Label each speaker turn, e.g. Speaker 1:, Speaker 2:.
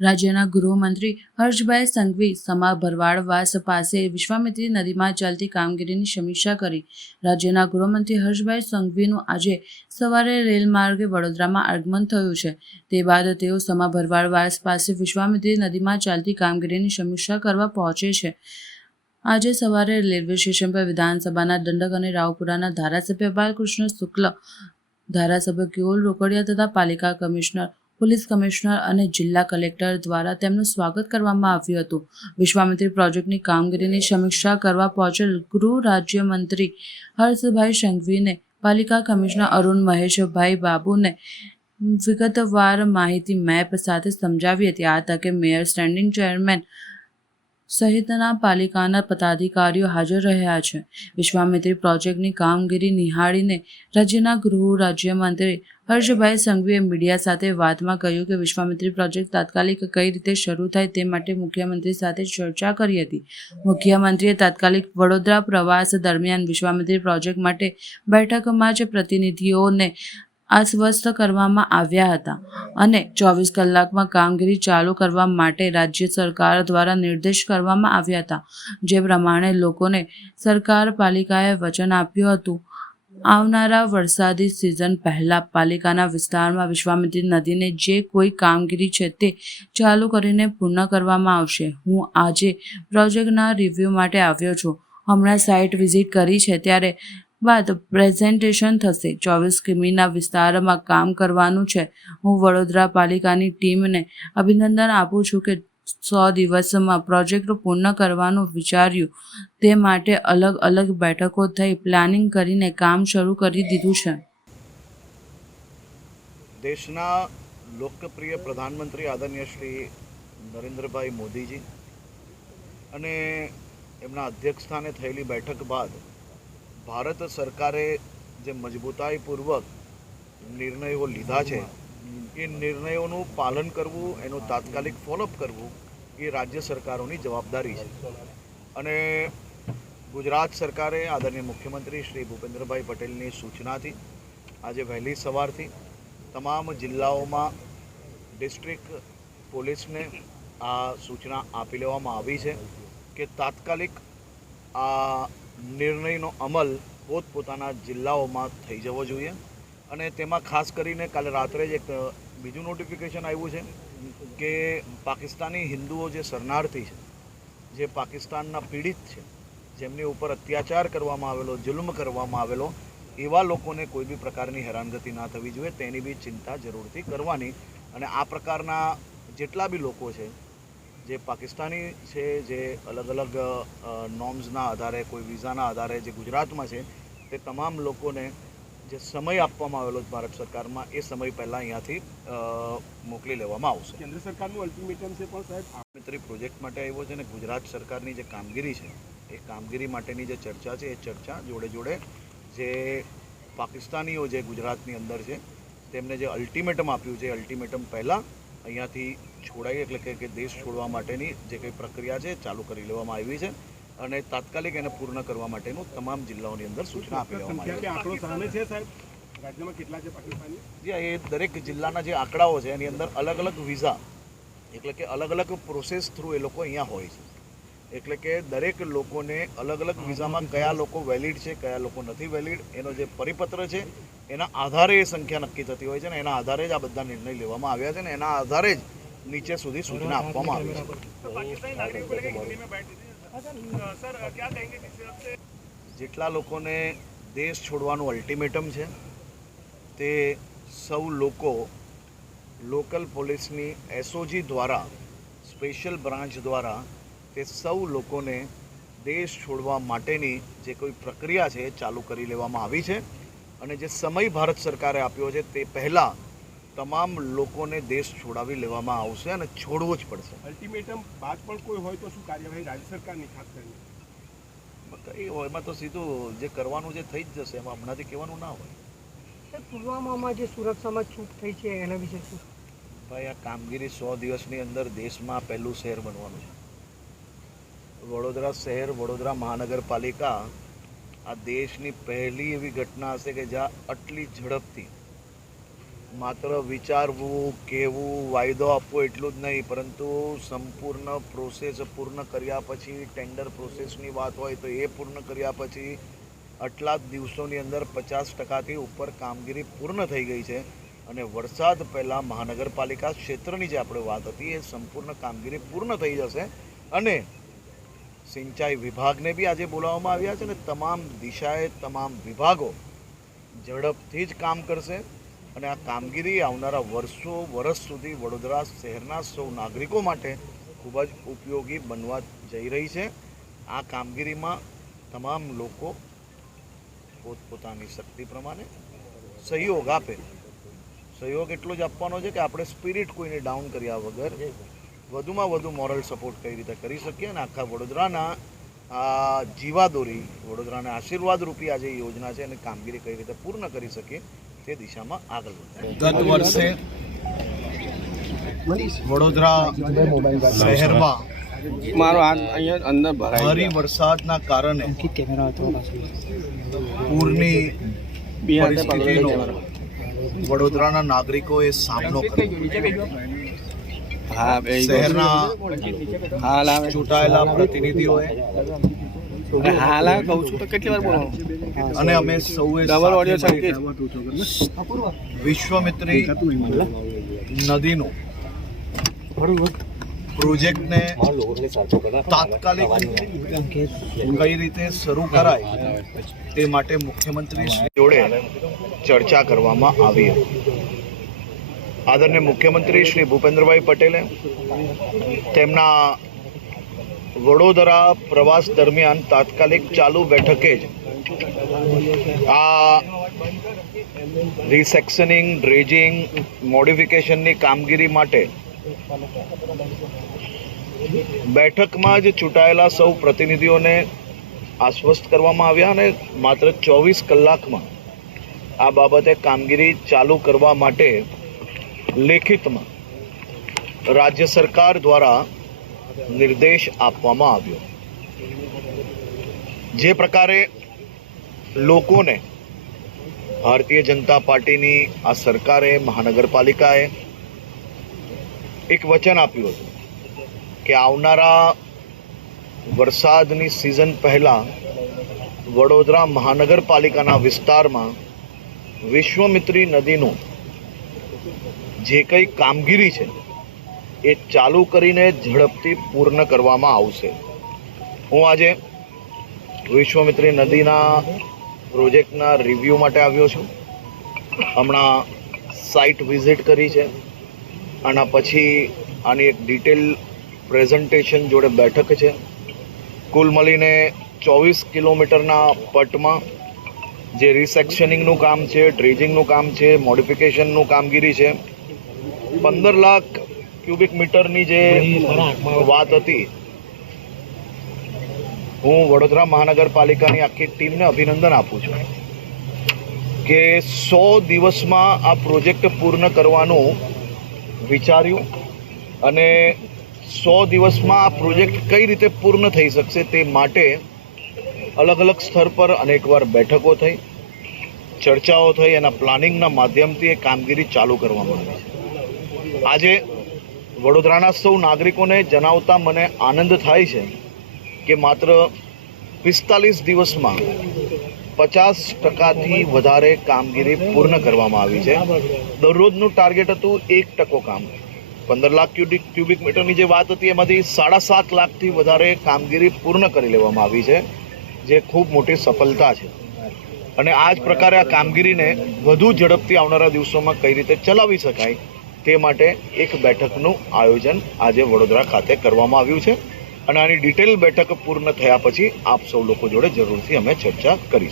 Speaker 1: રાજ્યના ગૃહમંત્રી હર્ષભાઈ સંઘવી સમા ભરવાડવાસ પાસે વિશ્વામિત્રી નદીમાં ચાલતી કામગીરીની સમીક્ષા કરી. રાજ્યના ગૃહમંત્રી હર્ષભાઈ સંઘવીનું આજે સવારે રેલમાર્ગે વડોદરામાં આગમન થયું છે. તે બાદ તેઓ સમા ભરવાડવાસ પાસે વિશ્વામિત્રી નદીમાં ચાલતી કામગીરીની સમીક્ષા કરવા પહોંચે છે. આજે સવારે રેલવે સ્ટેશન પર વિધાનસભાના દંડક અને રાવપુરાના ધારાસભ્ય બાલકૃષ્ણ શુક્લ, ધારાસભ્ય કેઓલ રોકડિયા તથા પાલિકા કમિશનર પોલીસ કમિશનર અને જિલ્લા કલેક્ટર દ્વારા તેમનું સ્વાગત કરવામાં આવ્યું હતું. વિશ્વામિત્રી પ્રોજેક્ટની કામગીરીની સમીક્ષા કરવા પહોંચેલ ગૃહ રાજ્યમંત્રી હર્ષભાઈ સંઘવીને પાલિકા કમિશનર અરુણ મહેશભાઈ બાબુને વિગતવાર માહિતી મેપ સાથે સમજાવી હતી. આ તકે મેયર, સ્ટેન્ડિંગ ચેરમેન સહિતના પાલિકાના પદાધિકારીઓ હાજર રહ્યા છે. વિશ્વામિત્રી પ્રોજેક્ટની કામગીરી નિહાળીને રાજ્યના ગૃહ રાજ્યમંત્રી હર્ષભાઈ સંઘવીએ મીડિયા સાથે વાતમાં કહ્યું કે વિશ્વામિત્રી પ્રોજેક્ટ તાત્કાલિક કઈ રીતે શરૂ થાય તે માટે મુખ્યમંત્રી સાથે ચર્ચા કરી હતી. મુખ્યમંત્રીએ તાત્કાલિક વડોદરા પ્રવાસ દરમિયાન વિશ્વામિત્રી પ્રોજેક્ટ માટે બેઠકમાં જ પ્રતિનિધિઓને આશ્વસ્ત કરવામાં આવ્યા હતા અને ચોવીસ કલાકમાં કામગીરી ચાલુ કરવા માટે રાજ્ય સરકાર દ્વારા નિર્દેશ કરવામાં આવ્યા હતા. જે પ્રમાણે લોકોને સરકાર પાલિકાએ વચન આપ્યું હતું. આવનારા વરસાદી સિઝન પહેલાં પાલિકાના વિસ્તારમાં વિશ્વામિત્રી નદીને જે કોઈ કામગીરી છે તે ચાલુ કરીને પૂર્ણ કરવામાં આવશે. હું આજે પ્રોજેક્ટના રિવ્યૂ માટે આવ્યો છું. હમણાં સાઇટ વિઝિટ કરી છે ત્યારે બાદ પ્રેઝન્ટેશન થશે. ચોવીસ કિમીના વિસ્તારમાં કામ કરવાનું છે. હું વડોદરા પાલિકાની ટીમને અભિનંદન આપું છું કે સો દિવસમાં પ્રોજેક્ટ પૂર્ણ કરવાનું વિચાર્યું. તે માટે અલગ અલગ બેઠકો થઈ પ્લાનિંગ કરીને કામ શરૂ કરી દીધું છે.
Speaker 2: દેશના લોકપ્રિય પ્રધાનમંત્રી આદરણીય શ્રી નરેન્દ્રભાઈ મોદીજી અને એમના અધ્યક્ષસ્થાને થયેલી બેઠક બાદ ભારત સરકારે જે મજબૂતાઈપૂર્વક નિર્ણયો લીધા છે, એ નિર્ણયોનું પાલન કરવું, એનું તાત્કાલિક ફોલોઅપ કરવું એ રાજ્ય સરકારોની જવાબદારી છે. અને ગુજરાત સરકારે આદરણીય મુખ્યમંત્રી શ્રી ભૂપેન્દ્રભાઈ પટેલની સૂચનાથી આજે વહેલી સવારથી તમામ જિલ્લાઓમાં ડિસ્ટ્રિક્ટ પોલીસને આ સૂચના આપી લેવામાં આવી છે કે તાત્કાલિક આ નિર્ણયનો અમલ પોતપોતાના જિલ્લાઓમાં થઈ જવો જોઈએ. અને તેમાં ખાસ કરીને કાલે રાત્રે જ એક બીજું નોટિફિકેશન આવ્યું છે કે પાકિસ્તાની હિન્દુઓ જે શરણાર્થી છે, જે પાકિસ્તાનના પીડિત છે, જેમની ઉપર અત્યાચાર કરવામાં આવેલો, જુલ્મ કરવામાં આવેલો, એવા લોકોને કોઈ બી પ્રકારની હેરાનગતિ ના થવી જોઈએ. તેની બી ચિંતા જરૂરથી કરવાની. અને આ પ્રકારના જેટલા બી લોકો છે જે પાકિસ્તાની છે જે અલગ અલગ નોર્મ્સના આધારે કોઈ વિઝાના આધારે જે ગુજરાતમાં છે તે તમામ લોકોને જે સમય આપવામાં આવેલો છે ભારત સરકારમાં એ સમય પહેલાં અહીંયાથી મોકલી લેવામાં આવશે.
Speaker 3: કેન્દ્ર સરકારનું અલ્ટિમેટમ છે પણ સાહેબ
Speaker 2: મિત્રી પ્રોજેક્ટ માટે આવ્યો છે ને ગુજરાત સરકારની જે કામગીરી છે એ કામગીરી માટેની જે ચર્ચા છે એ ચર્ચા જોડે જોડે જે પાકિસ્તાનીઓ જે ગુજરાતની અંદર છે તેમને જે અલ્ટિમેટમ આપ્યું છે અલ્ટિમેટમ પહેલાં અહીંયાથી છોડાઈ એટલે કે દેશ છોડવા માટેની જે કંઈ પ્રક્રિયા છે ચાલુ કરી લેવામાં આવી છે અને તાત્કાલિક એને પૂર્ણ કરવા માટેનું તમામ જિલ્લાઓની અંદર સૂચના આપી દેવામાં આવી છે.
Speaker 3: આંકડો સામે છે સાહેબ? રાજ્યમાં કેટલા છે પાકિસ્તાની
Speaker 2: જી એ દરેક જિલ્લાના જે આંકડાઓ છે એની અંદર અલગ અલગ વિઝા એટલે કે અલગ અલગ પ્રોસેસ થ્રુ એ લોકો અહીંયા હોય છે. એટલે કે દરેક લોકોને અલગ અલગ વિઝામાં કયા લોકો વેલિડ છે કયા લોકો નથી વેલિડ એનો જે પરિપત્ર છે એના આધારે એ સંખ્યા નક્કી થતી હોય છે ને એના આધારે જ આ બધા નિર્ણય લેવામાં આવ્યા છે ને એના આધારે જ નીચે સુધી સૂચના આપવામાં આવી છે. જેટલા લોકોને દેશ છોડવાનું અલ્ટિમેટમ છે તે સૌ લોકો લોકલ પોલીસની એસઓજી દ્વારા સ્પેશિયલ બ્રાન્ચ દ્વારા તે સૌ લોકોને દેશ છોડવા માટેની જે કોઈ પ્રક્રિયા છે એ ચાલુ કરી લેવામાં આવી છે. અને જે સમય ભારત સરકારે આપ્યો છે તે પહેલાં તમામ લોકોને દેશ છોડાવી લેવામાં આવશે અને છોડવો જ પડશે.
Speaker 3: અલ્ટિમેટમ બાદ પણ કોઈ હોય તો શું કાર્યવાહી રાજ્ય સરકારની ખાસ કરીને?
Speaker 2: કંઈ હોય એમાં તો સીધું જે કરવાનું જે થઈ જ જશે એમાં હમણાંથી કહેવાનું ના હોય.
Speaker 4: પુલવામામાં જે સુરક્ષામાં છૂટ થઈ છે એના વિશે શું?
Speaker 2: ભાઈ આ કામગીરી સો દિવસની અંદર દેશમાં પહેલું શહેર બનવાનું છે. વડોદરા શહેર વડોદરા મહાનગરપાલિકા આ દેશની પહેલી એવી ઘટના હશે કે જ્યાં આટલી ઝડપથી માત્ર વિચારવું, કહેવું, વાયદો આપવો એટલું જ નહીં, પરંતુ સંપૂર્ણ પ્રોસેસ પૂર્ણ કર્યા પછી ટેન્ડર પ્રોસેસની વાત હોય તો એ પૂર્ણ કર્યા પછી, આટલા જ દિવસોની અંદર પચાસ ટકાથી ઉપર કામગીરી પૂર્ણ થઈ ગઈ છે. અને વરસાદ પહેલાં મહાનગરપાલિકા ક્ષેત્રની જે આપણે વાત હતી, એ સંપૂર્ણ કામગીરી પૂર્ણ થઈ જશે. અને સિંચાઈ વિભાગને બી આજે બોલાવવામાં આવ્યા છે અને તમામ દિશાએ તમામ વિભાગો ઝડપથી જ કામ કરશે. અને આ કામગીરી આવનારા વર્ષો, વર્ષ સુધી વડોદરા શહેરના સૌ નાગરિકો માટે ખૂબ જ ઉપયોગી બનવા જઈ રહી છે. આ કામગીરીમાં તમામ લોકો પોતપોતાની શક્તિ પ્રમાણે સહયોગ આપે. સહયોગ એટલો જ આપવાનો છે કે આપણે સ્પિરિટ કોઈને ડાઉન કર્યા વગર વધુમાં વધુ મોરલ સપોર્ટ કઈ રીતે કરી શકીએ અને આખા વડોદરાના આ જીવાદોરી, વડોદરાના આશીર્વાદ રૂપી જે યોજના છે અને કામગીરી કઈ રીતે પૂર્ણ કરી શકીએ તે દિશામાં આગળ વધે. ગત વર્ષે વડોદરા શહેરમાં
Speaker 5: મારો હાથ અહીંયા અંદર ભરાય
Speaker 2: ભારે વરસાદના કારણે પૂરની પરિસ્થિતિનો વડોદરાના નાગરિકોએ સામનો કર્યો.
Speaker 5: હા
Speaker 2: શહેરના
Speaker 5: હાલ
Speaker 2: ચૂંટાયેલા પ્રતિનિધિઓએ
Speaker 5: હાલ કહું છું તો કેટલી વાર બોલવાનું?
Speaker 2: અને અમે સૌએ વિશ્વમિત્રી નદીનું પ્રોજેક્ટને તાત્કાલિક કઈ રીતે શરૂ કરાય તે માટે મુખ્યમંત્રી શ્રી જોડે ચર્ચા કરવામાં આવી હતી. આદરણીય મુખ્યમંત્રી શ્રી ભૂપેન્દ્રભાઈ પટેલે તેમના વડોદરા પ્રવાસ દરમિયાન તાત્કાલિક ચાલુ બેઠકે જ આ રિસેક્શનિંગ ડ્રેજિંગ મોડિફિકેશનની કામગીરી માટે બેઠકમાં જ ચૂંટાયેલા સૌ પ્રતિનિધિઓને આશ્વસ્ત કરવામાં આવ્યા અને માત્ર ચોવીસ કલાકમાં આ બાબતે કામગીરી ચાલુ કરવા માટે લેખિતમાં રાજ્ય સરકાર દ્વારા નિર્દેશ આપવામાં આવ્યો. જે પ્રકારે લોકોને ભારતીય જનતા પાર્ટીની આ સરકારે મહાનગરપાલિકાએ એક વચન આપ્યું હતું કે આવનારા વરસાદની સિઝન પહેલાં વડોદરા મહાનગરપાલિકાના વિસ્તારમાં વિશ્વમિત્રી નદીનું જે કંઈ કામગીરી છે એ ચાલુ કરીને ઝડપથી પૂર્ણ કરવામાં આવશે. હું આજે વિશ્વમિત્રી નદીના પ્રોજેક્ટના રિવ્યૂ માટે આવ્યો છું. હમણાં સાઇટ વિઝિટ કરી છે. આના પછી આની એક ડિટેલ પ્રેઝન્ટેશન જોડે બેઠક છે. કુલ મળીને ચોવીસ કિલોમીટરના પટમાં જે રિસેક્શનિંગનું કામ છે ડ્રેજિંગનું કામ છે મોડિફિકેશનનું કામગીરી છે. પંદર લાખ ક્યુબિક મીટરની જે વાત હતી હું વડોદરા મહાનગરપાલિકાની આખી ટીમને અભિનંદન આપું છું કે સો દિવસમાં આ પ્રોજેક્ટ પૂર્ણ કરવાનું વિચાર્યું અને સો દિવસમાં આ પ્રોજેક્ટ કઈ રીતે પૂર્ણ થઈ શકશે તે માટે અલગ અલગ સ્તર પર અનેકવાર બેઠકો થઈ, ચર્ચાઓ થઈ, એના પ્લાનિંગના માધ્યમથી એ કામગીરી ચાલુ કરવામાં આવી. આજે વડોદરાના સૌ નાગરિકોને જણાવતા મને આનંદ થાય છે કે માત્ર પિસ્તાલીસ દિવસમાં પચાસ ટકાથી વધારે કામગીરી પૂર્ણ કરવામાં આવી છે. દરરોજનું ટાર્ગેટ હતું એક ટકો કામ. પંદર લાખ ક્યુબિક ક્યુબિક મીટરની જે વાત હતી, એમાંથી સાડા સાત લાખથી વધારે કામગીરી પૂર્ણ કરી લેવામાં આવી છે, જે ખૂબ મોટી સફળતા છે. અને આ જ પ્રકારે આ કામગીરીને વધુ ઝડપથી આવનારા દિવસોમાં કઈ રીતે ચલાવી શકાય તે માટે એક બેઠકનું આયોજન આજે વડોદરા ખાતે કરવામાં આવ્યું છે. અને આની ડિટેલ બેઠક પૂર્ણ થયા પછી આપ સૌ લોકો જોડે જરૂરથી અમે ચર્ચા કરીશું.